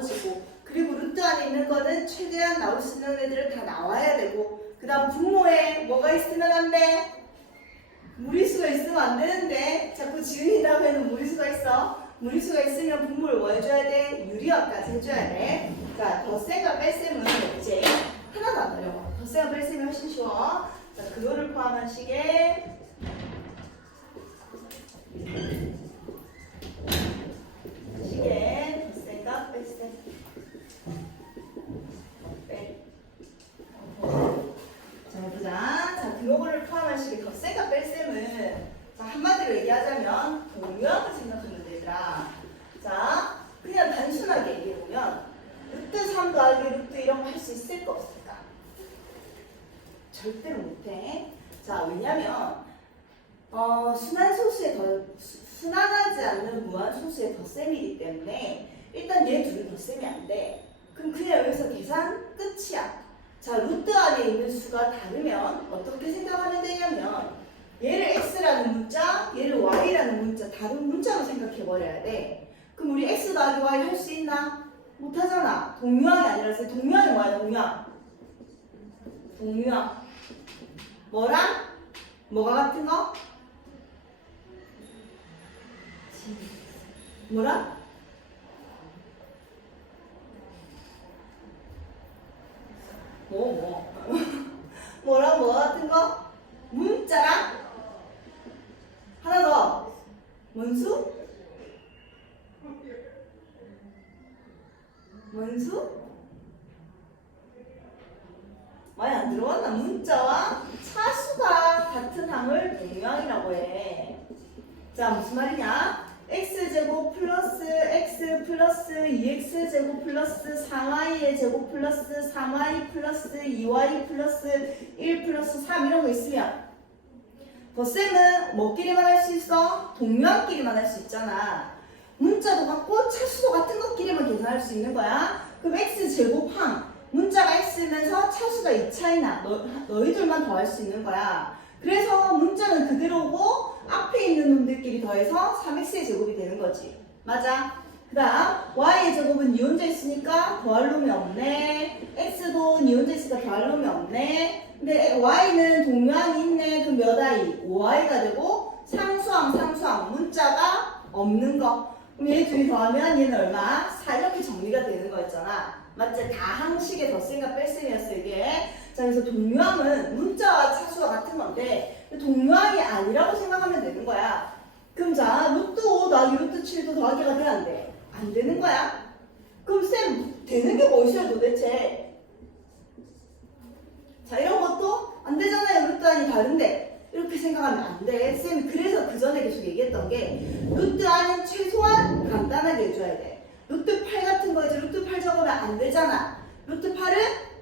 나눠지고 그리고 루트 안에 있는 거는 최대한 나올 수 있는 애들은 다 나와야 되고 그 다음 분모에 뭐가 있으면 안 돼? 무리수가 있으면 안 되는데 자꾸 지은이 다음에는 무리수가 있어 무리수가 있으면 분모를 뭐 해줘야 돼? 유리화까지 해줘야 돼 자, 덧셈과 뺄셈은 이제 하나도 안 어려워 덧셈과 뺄셈이 훨씬 쉬워 자, 그거를 포함한 식에 시계 덧셈과 뺄셈 뺄 자, 보자. 자, 그거를 포함한 식의 덧셈과 뺄셈은 자, 한마디로 얘기하자면 동요학을 생각하면 되더라. 자, 그냥 단순하게 얘기해보면 루트 3 더하기 루트 이런 거 할 수 있을까 없을까? 절대로 못해. 자, 왜냐면 어, 순환 소수의 더, 수- 순환하지 않는 무한 소수의 덧셈이기 때문에 일단 얘 둘이 덧셈이 안 돼. 그럼 그냥 여기서 계산 끝이야. 자, 루트 안에 있는 수가 다르면 어떻게 생각하면 되냐면 얘를 x라는 문자, 얘를 y라는 문자, 다른 문자로 생각해 버려야 돼. 그럼 우리 x 더하기 y 할 수 있나? 못 하잖아. 동유항이 아니라서 동유항? 동유항. 뭐랑? 뭐가 같은 거? 뭐랑? 뭐, 뭐. 뭐랑 뭐 같은 거? 문자랑? 하나 더. 문수? 문수? 많이 안 들어왔나? 문자와 차수가 같은 항을 동양이라고 해. 자, 무슨 말이냐? x제곱 플러스 x 플러스 2x제곱 플러스 4y의 제곱 플러스 3y 플러스 2y 플러스 1 플러스 3 이런 거 있으면 덧셈은 뭐끼리만 할 수 있어? 동류항끼리만 할 수 있잖아. 문자도 같고 차수도 같은 것끼리만 계산할 수 있는 거야. 그럼 x제곱항 문자가 x면서 차수가 2차이나 너, 너희들만 더할 수 있는 거야. 그래서 문자는 그대로고 앞에 있는 놈들끼리 더해서 3x의 제곱이 되는 거지. 맞아? 그 다음 y의 제곱은 이 혼자 있으니까 더할 놈이 없네. x도 이 혼자 있으니까 더할 놈이 없네. 근데 y는 동류항이 있네. 그럼 몇 i? 5i가 되고 상수항 상수항 문자가 없는 거. 그럼 얘 둘이 더하면 얘는 얼마? 4 이렇게 정리가 되는 거였잖아. 맞지? 다 항식의 덧셈과 뺄셈이었어 이게. 자 그래서 동류항은 문자와 차수가 같은 건데 동류항이 아니라고 생각하면 되는 거야. 그럼 자 루트 5 더하기 루트 7도 더하기가 돼 안 돼? 안 되는 거야. 그럼 쌤 되는 게 무엇이야 도대체? 자 이런 것도 안 되잖아요. 루트 안이 다른데 이렇게 생각하면 안 돼. 쌤이 그래서 그 전에 계속 얘기했던 게 루트 안은 최소한 간단하게 해줘야 돼. 루트 8 같은 거 이제 루트 8 적으면 안 되잖아. 루트 8은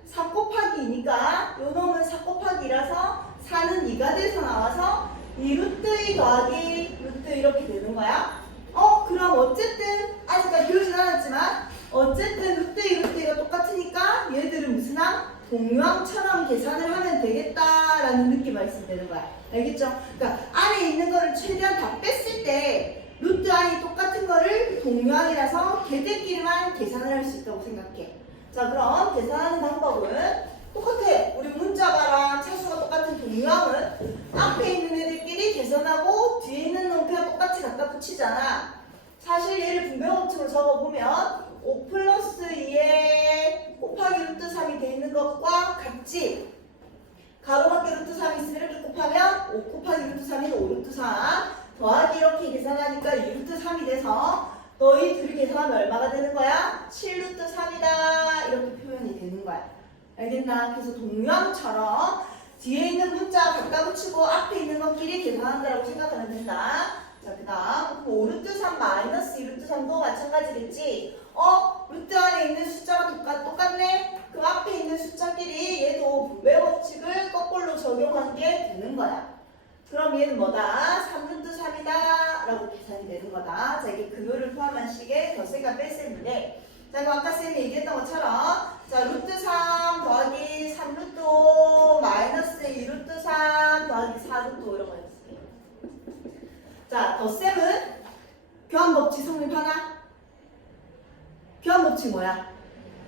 4 곱하기 2니까 요 놈은 4 곱하기 2라서 4는 2가 돼서 나와서 이 루트 2 더하기 루트 이렇게 되는 거야. 어 그럼 어쨌든 아직까지 배우진 않았지만 어쨌든 루트 2 루트 2가 똑같으니까 얘들은 무슨 항? 동유항처럼 계산을 하면 되겠다라는 있으면 되는 거야. 알겠죠? 그러니까 안에 있는 거를 최대한 다 뺐을 때 루트 안이 똑같은 거를 동유항이라서 걔들끼리만 계산을 할 수 있다고 생각해. 자 그럼 계산하는 방법은 똑같아. 우리 문자가랑 차수가 똑같은 동유항은 앞에 있는 애들끼리 계산하고 뒤에 있는 놈 그냥 똑같이 갖다 붙이잖아. 사실 얘를 분배법칙으로 적어보면 5 플러스 2에 곱하기 루트 3이 돼 있는 것과 같지. 가로 밖에 루트 3이 있으면 이렇게 곱하면 5 곱하기 루트 3이 5 루트 3 더하기 이렇게 계산하니까 2 루트 3이 돼서 너희 둘이 계산하면 얼마가 되는 거야? 7 루트 3이다 이렇게 표현이 되는 거야 알겠나? 그래서 동유항처럼 뒤에 있는 문자 갖다 붙이고 앞에 있는 것끼리 계산한다고 생각하면 된다 자 그 다음 5 루트 3 마이너스 2 루트 3도 마찬가지겠지 어? 루트 안에 있는 숫자가 똑같, 똑같네? 그 앞에 있는 숫자끼리 얘도 분배 법칙을 거꾸로 적용한 게 되는 거야. 그럼 얘는 뭐다? 3루트 3이다 라고 계산이 되는 거다. 자 이게 근호를 포함한 식의 덧셈과 뺄셈인데 자 그럼 아까 쌤이 얘기했던 것처럼 자 루트 3 더하기 3루트 5 마이너스 2루트 3 더하기 4루트 5 이런 거였어요. 자 덧셈은 교환 법칙 성립 하나? 교환 법칙 뭐야?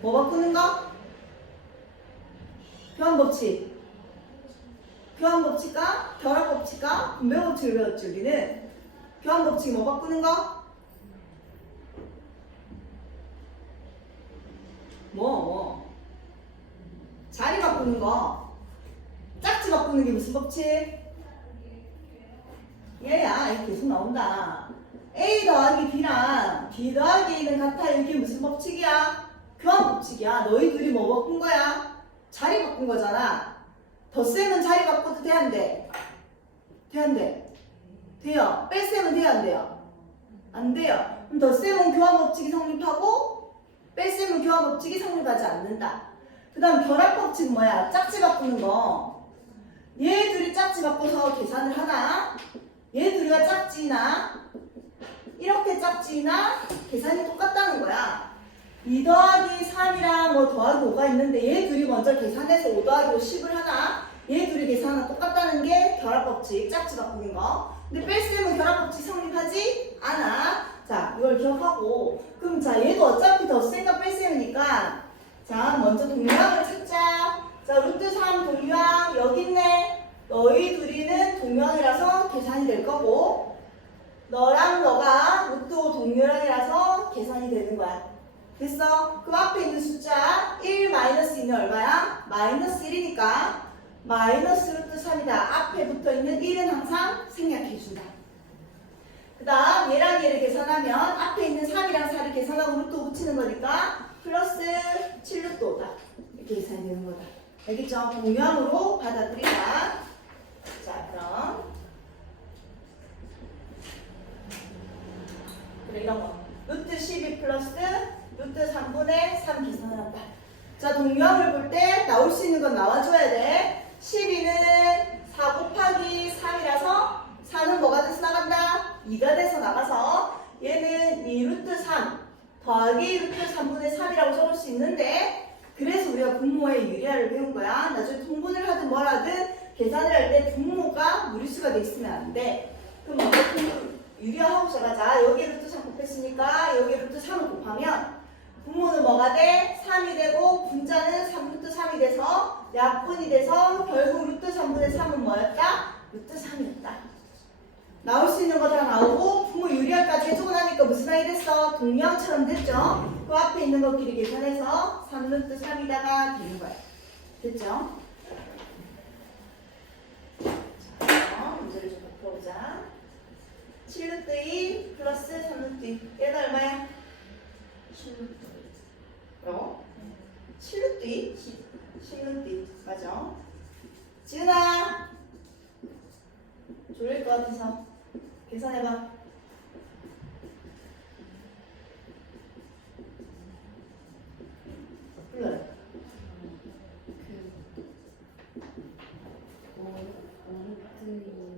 뭐 바꾸는 거? 교환 법칙. 교환 법칙과 결합 법칙과 분배 법칙을 배웠지 우리는. 교환 법칙 뭐 바꾸는 거? 뭐, 뭐. 자리 바꾸는 거. 짝지 바꾸는 게 무슨 법칙? 얘야, 이게 계속 나온다. A 더하기 B랑 B 더하기 A는 같아. 이게 무슨 법칙이야? 교환 법칙이야. 너희 둘이 뭐 바꾼 거야? 자리 바꾼 거잖아. 덧셈은 자리 바꿔도 돼, 안 돼? 돼, 안 돼? 돼요. 뺄셈은 돼요, 안 돼요? 안 돼요. 그럼 덧셈은 교환 법칙이 성립하고 뺄셈은 교환 법칙이 성립하지 않는다. 그 다음 결합 법칙은 뭐야? 짝지 바꾸는 거. 얘 둘이 짝지 바꿔서 계산을 하나? 얘 둘이가 짝지나? 이렇게 짝지나? 계산이 똑같다는 거야. 2 더하기 3이랑 뭐 더하기 5가 있는데 얘 둘이 먼저 계산해서 5 더하기 5 10을 하나? 얘 둘이 계산은 똑같다는 게 결합 법칙, 짝지 바꾸는 거. 근데 뺄셈은 결합 법칙 성립하지 않아. 자, 이걸 기억하고. 그럼 자, 얘도 어차피 덧셈과 뺄셈이니까 자, 먼저 동류항을 찾자. 자, 루트 3 동류항 여기 있네. 너희 둘이는 동류항이라서 계산이 될 거고 너랑 너가 루트 5 동류항이라서 계산이 되는 거야. 됐어? 그 앞에 있는 숫자 1 마이너스 2는 얼마야? 마이너스 1이니까 마이너스 루트 3이다. 앞에 붙어 있는 1은 항상 생략해준다. 그 다음 얘랑 얘를 계산하면 앞에 있는 3이랑 4를 계산하고 루트 5 붙이는 거니까 플러스 7루트 5다. 이렇게 계산이 되는 거다. 알겠죠? 동량으로 받아들이자. 자, 그럼 그래 이런 거. 루트 12 플러스 루트 3분의 3 계산을 한다. 자, 동량을 볼 때 나올 수 있는 건 나와줘야 돼. 12는 4 곱하기 3이라서 4는 뭐가 돼서 나간다? 2가 돼서 나가서 얘는 2 루트 3 더하기 루트 3분의 3이라고 적을 수 있는데 그래서 우리가 분모의 유리화를 배운 거야. 나중에 통분을 하든 뭘 하든 계산을 할 때 분모가 무리수가 돼 있으면 안 돼. 그럼 먼저 분모 유리화하고 시작하자. 여기 루트 3 곱했으니까 여기 루트 3을 곱하면 분모는 뭐가 돼? 3이 되고 분자는 3 루트 3이 돼서 약분이 돼서 결국 루트 3분의 3은 뭐였다? 루트 3이었다. 나올 수 있는 거 다 나오고 부모 유리화까지 해주고 나니까 무슨 항이 됐어? 동량처럼 됐죠? 그 앞에 있는 것끼리 계산해서 3 루트 3이다가 되는 거야. 됐죠? 자, 문제를 좀 바꿔보자. 7루트 2 플러스 3루트 2 얘는 얼마야? 뭐라고? 7루트 2? 10루트 2 맞아. 지은아 졸릴 것 같아서 계산해봐. 불러요.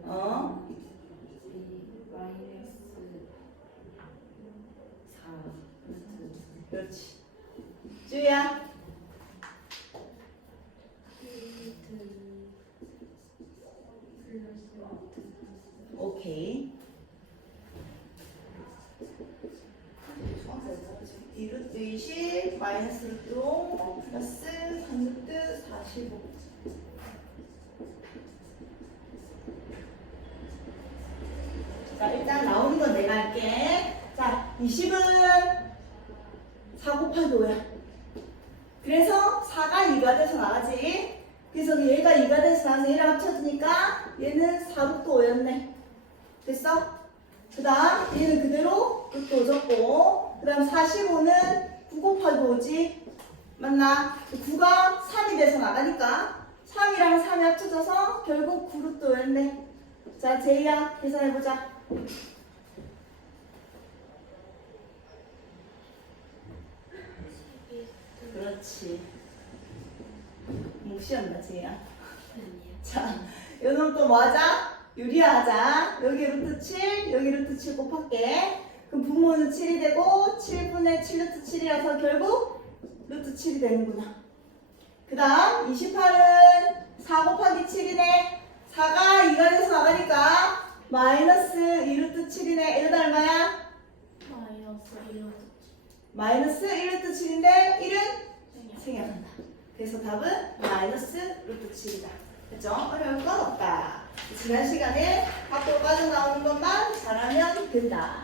어? 그렇지. 주희야. 오케이. 이 루트 20 마이너스 루트 5 플러스 3루트 45 자 일단 나오는 건 내가 할게 자 20은 4 곱하기 5야 그래서 4가 2가 돼서 나가지 그래서 얘가 2가 돼서 나와서 얘랑 합쳐지니까 얘는 4루트 5였네 됐어? 그 다음 얘는 그대로 루트 5 적고 그 다음 45는 9 곱하기 5지 맞나? 9가 3이 돼서 나가니까 3이랑 3이 합쳐져서 9루트 5였네 자 제이야 계산해보자 그렇지 묵시였나 제이야 자 요놈 또 뭐하자? 유리하자. 여기 루트 7, 여기 루트 7 곱할게. 그럼 분모는 7이 되고 7분의 7 루트 7이라서 결국 루트 7이 되는구나. 그 다음 28은 4 곱하기 7이네. 4가 2가 돼서 나가니까 마이너스 2 루트 7이네. 얘는 얼마야? 마이너스 1루트 7인데 1은 생략한다. 그래서 답은 마이너스 루트 7이다. 그죠? 어려울 건 없다. 지난 시간에 밖으로 빠져나오는 것만 잘하면 된다.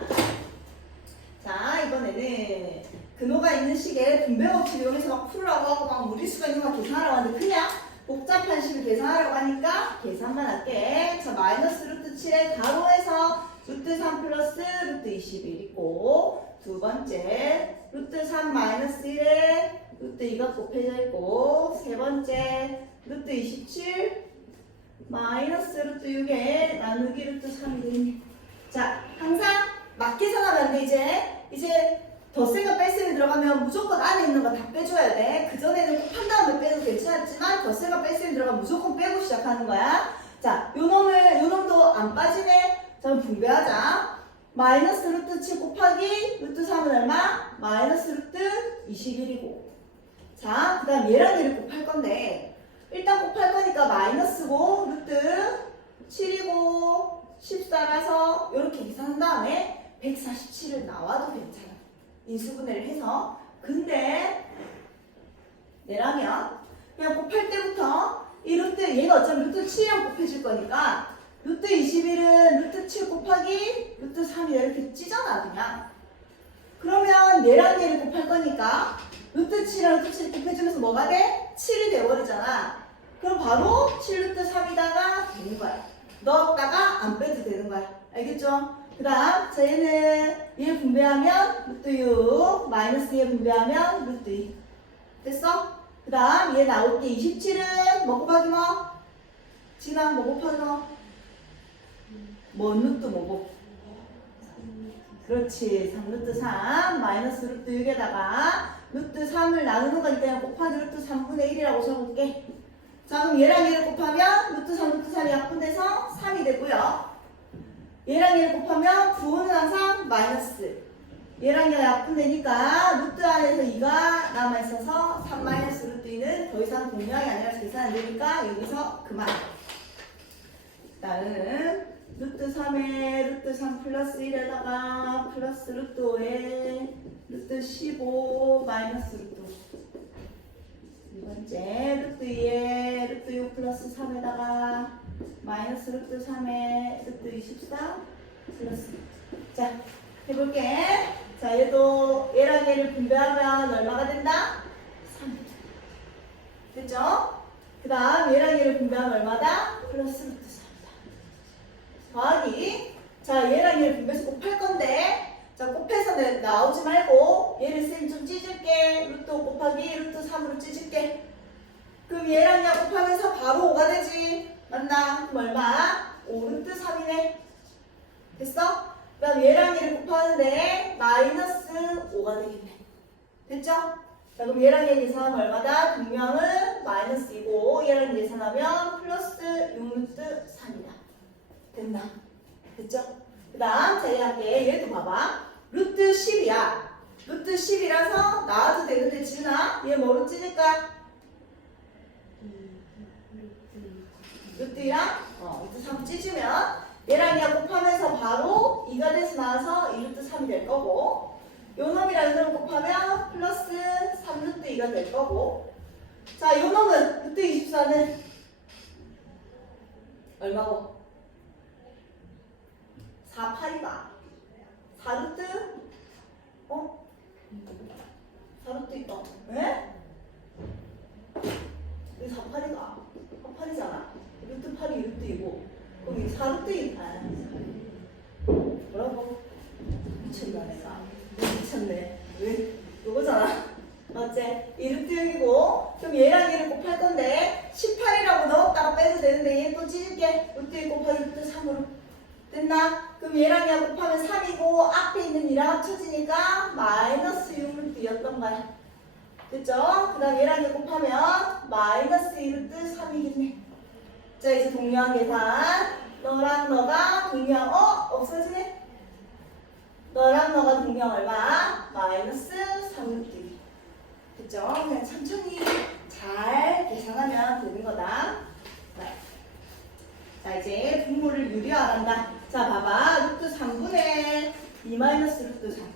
자, 이번에는 근호가 있는 식에 분배법칙 이용해서 막 풀으라고 하고 막 무리수가 있는 거 계산하라고 하는데 그냥 복잡한 식을 계산하려고 하니까 계산만 할게. 자, 마이너스 루트 7의 가로에서 루트 3 플러스 루트 21 있고 두 번째 루트 3 마이너스 1에 루트 2가 곱해져 있고 세 번째 루트 27 마이너스 루트 6에 나누기 루트 3이 되니 자 항상 맞 계산하면 안 돼 이제 이제 덧셈과 뺄셈이 들어가면 무조건 안에 있는 거 다 빼줘야 돼. 그전에는 곱한 다음에 빼도 괜찮았지만 덧셈과 뺄셈이 들어가면 무조건 빼고 시작하는 거야. 자, 요 놈을, 요 놈도 안 빠지네. 자, 분배하자. 마이너스 루트 7 곱하기 루트 3은 얼마? 마이너스 루트 21이고. 자, 그 다음 얘랑 얘를 곱할 건데, 일단 곱할 거니까 마이너스고, 루트 7이고, 14라서 이렇게 계산한 다음에 147을 나와도 괜찮아. 인수분해를 해서. 근데, 얘라면, 그냥 곱할 때부터 이 루트, 얘가 어차피 루트 7이랑 곱해줄 거니까, 루트 21은 루트 7 곱하기 루트 3이 이렇게 찢어놔, 그냥. 그러면 얘랑 얘를 곱할 거니까, 루트 7이랑 루트 7 곱해주면서 뭐가 돼? 7이 돼버리잖아. 그럼 바로 7 루트 3이다가 되는 거야. 넣었다가 안 빼도 되는 거야. 알겠죠? 그 다음, 자, 얘는 얘 분배하면 루트 6, 마이너스 얘 분배하면 루트 2. 됐어? 그 다음, 얘 나올 게 27은 뭐 곱하기 뭐? 지난 뭐 곱하기 뭐? 뭔 루트 뭐고? 그렇지. 3루트 3, 마이너스 루트 6에다가 루트 3을 나누는 거니까 곱하기 루트 3분의 1이라고 적을게. 자, 그럼 얘랑 얘를 곱하면 루트 3, 루트 3이 약분돼서 3이 되고요. 얘랑 얘를 곱하면 9는 항상 마이너스. 얘랑 얘가 약분되니까 루트 안에서 2가 남아있어서 3 마이너스 루트 2는 더 이상 공명이 아니라 계산 안 되니까 여기서 그만. 다음 루트 3에 루트 3 플러스 1에다가 플러스 루트 5에 루트 15 마이너스 루트 5. 두 번째 루트 2에 루트 6 플러스 3에다가 마이너스 루트 3에 루트 24 플러스 자 해볼게 자 얘도 얘랑 얘를 분배하면 얼마가 된다? 3 됐죠? 그 다음 얘랑 얘를 분배하면 얼마다? 플러스 루트 3이다 더하기 자 얘랑 얘를 분배해서 곱할 건데 자 곱해서 내- 나오지 말고 얘를 쌤 좀 찢을게 루트 5 곱하기 루트 3으로 찢을게 그럼 얘랑 얘 곱하면서 바로 5가 되지 맞나? 그럼 얼마? 5 루트 3이네 됐어? 그 다음 얘랑 얘를 곱하는데 마이너스 5가 되겠네 됐죠? 자 그럼 얘랑 얘 계산하면 얼마다? 분명은 마이너스 2고 얘랑 계산하면 플러스 6 루트 3이다 됐나? 됐죠? 그 다음 제가 할게 얘도 봐봐 루트 10이야 루트 10이라서 나와도 되는데 지은아 얘 뭐로 찢을까? 루트랑 어, 루트 3 찢으면 얘랑 얘 곱하면서 바로 2가 돼서 나와서 2루트 3이 될 거고 요 놈이랑 요 놈을 곱하면 플러스 3루트 2가 될 거고 자, 요 놈은 루트 24는 얼마고? 4, 8이다. 4루트? 어? 4루트 있다. 왜? 여기 4, 8이가. 4, 8이잖아. 루트 8이 루트이고. 그럼 여기 4루트 아, 뭐라고? 미쳤나 내가. 미쳤네. 왜? 요거잖아. 맞지? 이 루트 6이고 그럼 얘랑 얘를 곱할 건데 18이라고 넣었다가 빼도 되는데 얘 또 찢을게. 루트 1 곱하기 루트 3으로. 됐나? 그럼 얘랑 얘 곱하면 3이고 앞에 있는 2랑 합쳐지니까 마이너스 6루트였던 거야. 됐죠? 그 다음 얘랑 얘 곱하면 마이너스 2루트 3이겠네. 자 이제 동료한 계산. 너랑 너가 동료한 어? 없어지네? 너랑 너가 동료한 얼마? 마이너스 3루트 됐죠? 그냥 천천히 잘 계산하면 되는 거다. 네. 자 이제 분모를 유리화한다. 자 봐봐 루트 3분의 2 마이너스 루트 3.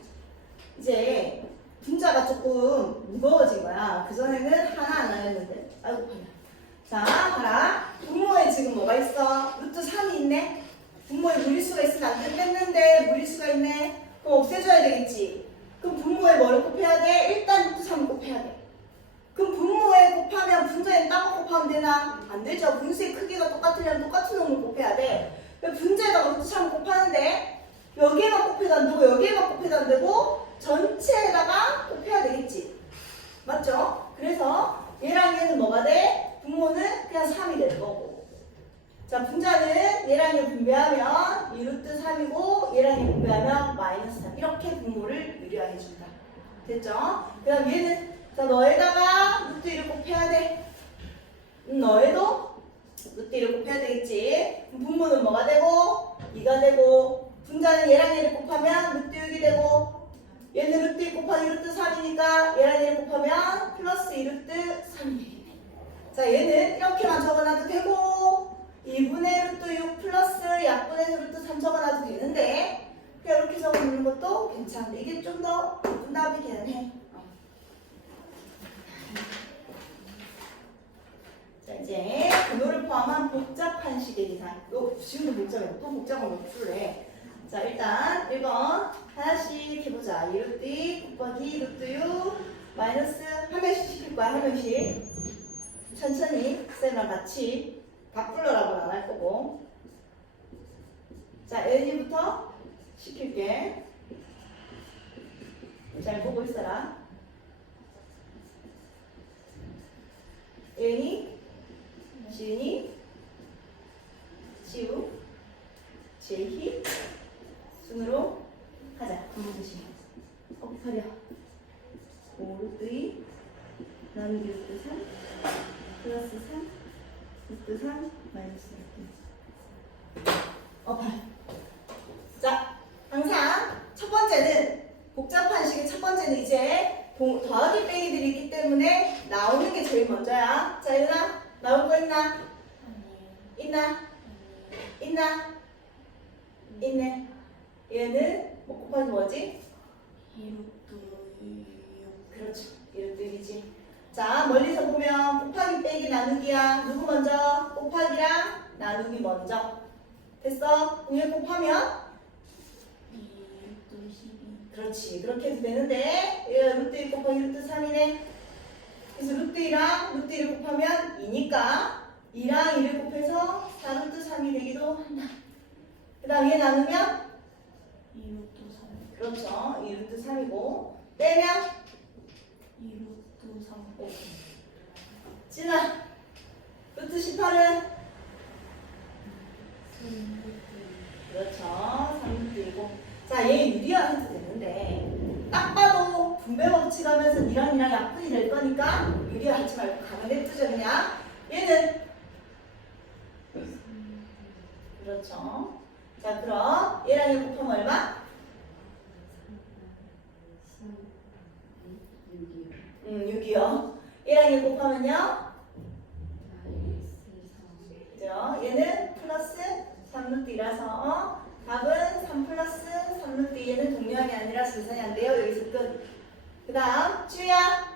이제 분자가 조금 무거워진 거야. 그전에는 하나 안 나였는데. 아이고, 팔려. 자, 봐라. 분모에 지금 뭐가 있어? 루트 3이 있네? 분모에 무리수가 있으면 안 됐는데 무리수가 있네? 그럼 없애줘야 되겠지? 그럼 분모에 뭐를 곱해야 돼? 일단 루트 3을 곱해야 돼. 그럼 분모에 곱하면 분자에 따로 곱하면 되나? 안 되죠. 분수의 크기가 똑같으려면 똑같은 놈을 곱해야 돼. 그럼 분자에다 3을 곱하는데 여기에만 곱해도 안 되고 여기에만 곱해도 안 되고 전체에다가 곱해야 되겠지. 맞죠? 그래서 얘랑 얘는 뭐가 돼? 분모는 그냥 3이 될 거고. 자, 분자는 얘랑 얘 분배하면 2루트 3이고 얘랑 얘 분배하면 마이너스 3. 이렇게 분모를 유리화해 준다. 됐죠? 그 다음 얘는 자 너에다가 루트 1을 곱해야 돼. 음, 너에도 루트 1을 곱해야 되겠지. 분모는 뭐가 되고 2가 되고 분자는 얘랑 얘를 곱하면 루트 6이 되고 얘는 루트 1 곱하기 루트 3이니까 얘랑 얘를 곱하면 플러스 2 루트 3이 되겠네. 자 얘는 이렇게만 적어놔도 되고 2분의 루트 6 플러스 약분의 루트 3 적어놔도 되는데 이렇게 적어놓는 것도 괜찮은데 이게 좀더 해. 어. 자 이제 근호를 포함한 복잡한 식의 계산. 요 지금도 복잡해. 또 복잡한 거 풀래. 자 일단 1번 하나씩 해보자. 2루트 2 곱하기 루트 6 마이너스 한 명씩 시킬 거야 한 명씩. 천천히 쌤이랑 같이 안할 거고. 자 N이부터 시킬게. 잘 보고 있어라. N이 지은이 지우 제희 순으로 한번 보시 어 5루트 2 나누기 루트 3 플러스 3 루트 3 마이너스 루트 어팔 자 항상 첫 번째는 복잡한 식의 첫 번째는 이제 동- 더하기 빼기들이 있기 때문에 나오는 게 제일 먼저야. 자 얘들아 나올 거 있나? 있나? 있나? 있네. 얘는 뭐 곱하기 뭐지? 그렇죠. 이렇듯이지. 자, 멀리서 보면 곱하기 빼기 나누기야. 누구 먼저? 곱하기랑 나누기 먼저. 됐어? 위에 곱하면? 그렇지. 그렇게 해도 되는데, 얘 루트 1 곱하기 루트 3이네. 그래서 루트 2랑 루트 1을 곱하면 2니까 2랑 2를 곱해서 4루트 3이 되기도 한다. 그 다음 얘 나누면 그렇죠. 2루트 3이고 빼면 진아 루트 18은 그렇죠. 3루트이고 자, 얘 유리화 해도 되는데 딱 봐도 분배 법칙하면서 니랑 니랑 약분이 될 거니까 유리화 하지 말고 가만 냅두자 그냥 얘는 그렇죠. 자, 그럼 얘랑 얘 곱하면 얼마? 음, 6이요. 얘랑 얘 곱하면요. 그죠? 얘는 플러스 3루트이라서 답은 3 플러스 3루트 얘는 동명이 아니라 분산이 안 돼요. 여기서 끝. 그 다음 주야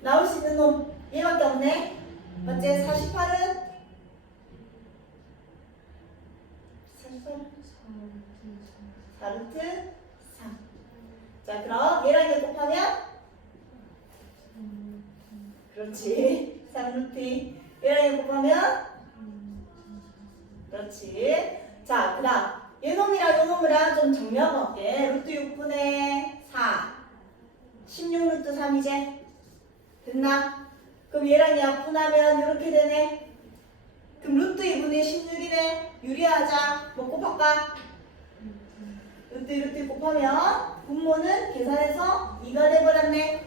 나올 수 있는 놈 얘밖에 없네. 맞지? 48은 48 4루트 3. 자, 그럼 얘랑 얘 곱하면 그렇지. 3루트 얘랑 얘 곱하면 그렇지. 자, 그 다음 얘 놈이랑 요놈이랑 좀 정리하고 갈게. 루트 6분의 4 16루트 3이제 됐나? 그럼 얘랑 얘 약분하면 이렇게 되네. 그럼 루트 2분의 16이네. 유리하자. 뭐 곱할까? 루트 2 루트 2 곱하면 분모는 계산해서 2가 돼버렸네.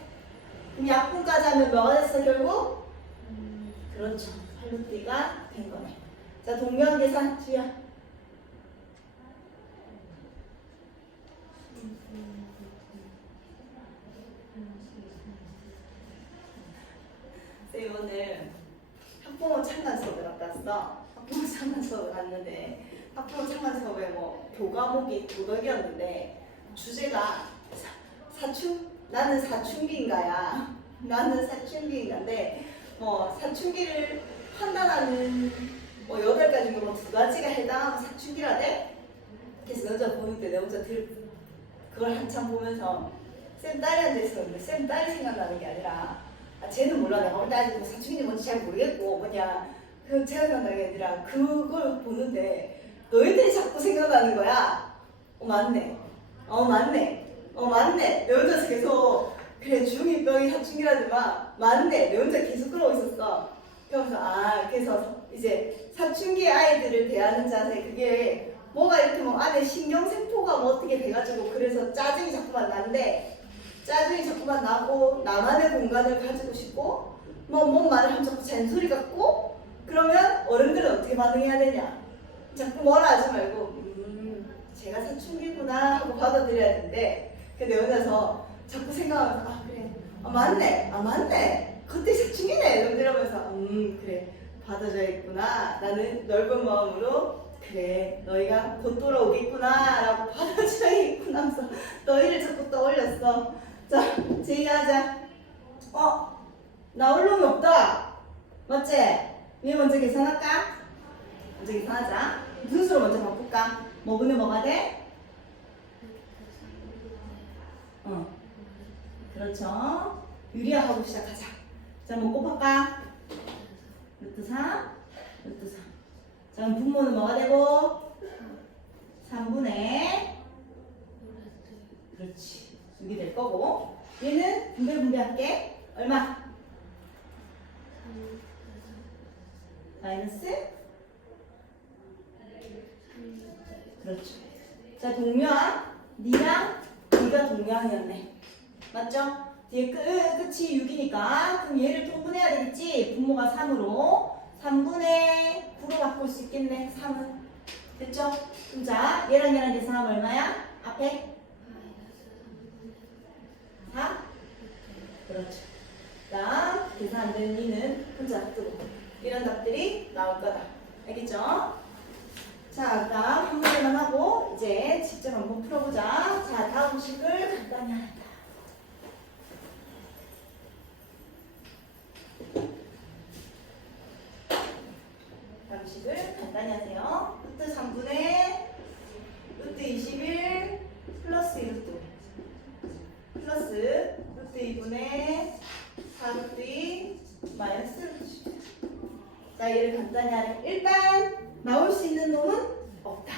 그럼 약분까지 하면 뭐가 됐어 결국? 그렇죠. 8루트 2가 된 거네. 자, 동명 계산 주야. 쌤 오늘 학부모 참관 수업을 갔다 왔어. 학부모 참관 수업을 갔는데 학부모 참관 수업에 뭐 교과목이 도덕이었는데 주제가 사, 사춘 나는 사춘기인가야. 나는 사춘기인가인데 뭐 사춘기를 판단하는 뭐 여덟 가지 중에 뭐두 가지가 해당하면 사춘기라대. 그래서 여자 보일 때내 혼자 들 그걸 한참 보면서 쌤 딸이 앉아 있었는데 쌤 딸이 생각나는 게 아니라 아, 쟤는 몰라 내가 우리 딸이 뭐 사춘기 뭔지 잘 모르겠고 뭐냐 그 생각나는 게 아니라 그걸 보는데 너희들이 자꾸 생각나는 거야. 어 맞네. 어 맞네. 어 맞네. 내 혼자서 계속 그래 중2병이 사춘기라지만 맞네. 내 혼자 계속 그러고 있었어. 그러면서 아 그래서 이제 사춘기 아이들을 대하는 자세 그게 뭐가 이렇게 뭐 안에 신경세포가 뭐 어떻게 돼가지고 그래서 짜증이 자꾸만 나는데 짜증이 자꾸만 나고 나만의 공간을 가지고 싶고 뭐 뭔 말을 하면 자꾸 잔소리 같고 그러면 어른들은 어떻게 반응해야 되냐? 자꾸 뭐라 하지 말고 음 제가 사춘기구나 하고 받아들여야 되는데 근데 혼자서 자꾸 생각하면서 아 그래. 아 맞네. 아 맞네. 그때 사춘기네. 이러면서 음 그래. 받아줘야겠구나. 나는 넓은 마음으로 그래. 너희가 곧 돌아오겠구나. 라고 받아줘야겠구나 하면서 너희를 자꾸 떠올렸어 자 제의하자 어? 나올 놈이 없다 맞지? 얘 먼저 계산할까? 먼저 계산하자 무슨 수로 먼저 바꿀까? 뭐 분의 뭐가 돼? 어 그렇죠 유리화하고 시작하자 자 뭐 곱할까? 루트 3 루트 3 자, 그럼 분모는 뭐가 되고? 3분의 그렇지. 6이 될 거고. 얘는 분배 분배 할게. 얼마? 마이너스? 그렇죠. 자, 동료야. 니랑 니가 동료이었네. 맞죠? 뒤에 끝, 끝이 6이니까 그럼 얘를 통분해야 되겠지? 분모가 3으로 3분의 9로 바꿀 수 있겠네 3은 됐죠? 그럼 자 얘랑 얘랑 계산하면 얼마야? 앞에 4? 그렇죠 그다음 계산 안 되는 이는 혼자 뜨고 이런 답들이 나올 거다 알겠죠? 자 그다음 한 문제만 하고 이제 직접 한번 풀어보자 자 다음 식을 간단히 한다 방식을 간단히 하세요. 루트 3분의 루트 21 플러스 1루트 플러스 루트 2분의 4루트 2 마이너스 루트 10. 자, 얘를 간단히 하면 일단 나올 수 있는 놈은 없다.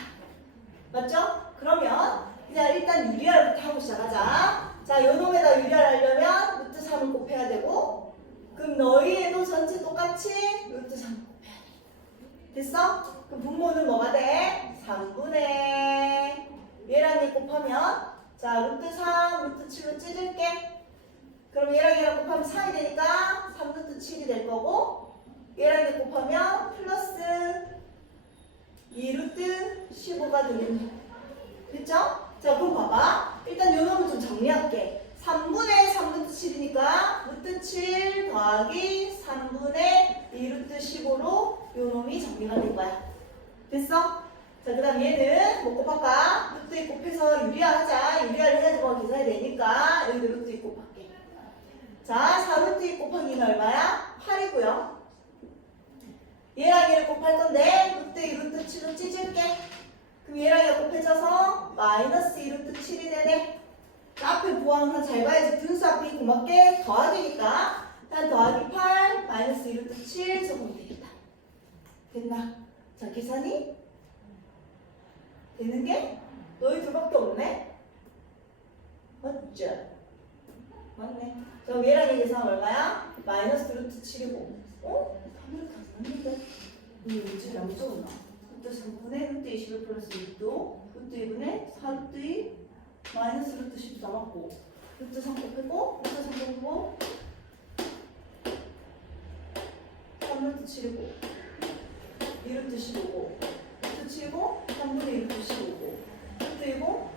맞죠? 그러면 이제 일단 유리알부터 하고 시작하자. 자, 요 놈에다 유리알 하려면 루트 3을 곱해야 되고 그럼 너희에도 전체 똑같이 루트 3 곱해야 돼. 됐어? 그럼 분모는 뭐가 돼? 3분의 얘랑 얘 곱하면 자 루트 3 루트 7로 찢을게 그럼 얘랑 얘랑 곱하면 4이 되니까 3 루트 7이 될 거고 얘랑 얘 곱하면 플러스 2 루트 15가 되겠네 됐죠? 자 그럼 봐봐 일단 요 놈은 좀 정리할게 3분의 3 루트 7이니까 루트 7 더하기 3분의 2 루트 15로 요 놈이 정리가 된 거야 됐어? 자, 그 다음 얘는 뭐 곱할까? 루트 2 곱해서 유리화 하자. 유리화를 해야지 뭐 계산이 되니까 여기도 루트 2 곱할게. 자, 4루트 2 곱하기 는 얼마야? 8이고요. 얘랑 얘를 곱할 건데 루트 2 루트 7로 찢을게. 그럼 얘랑 얘가 곱해져서 마이너스 2 루트 7이 되네. 자, 앞에 부항 하잘 봐야지. 분수 앞이 고맙게 더하기니까 한 더하기 8 마이너스 2 루트 7 적으면 되겠다. 됐나? 자, 계산이 되는 게 너희 둘밖에 없네? 맞죠? 맞네. 그럼 얘랑 얘 계산 얼마야? 마이너스 루트 7이고. 어? 당연히 당연한데. 왜 문제를 안 적었나? 루트 3분의 루트 21 플러스 6도 루트 2분의 4 루트 2 마이너스 루트 14 맞고 루트 3 곱했고 루트 3 곱고 3 루트 7이고 2루트 15고 루트 7고 3분의 2루트 15고 루트 2고 루트 2고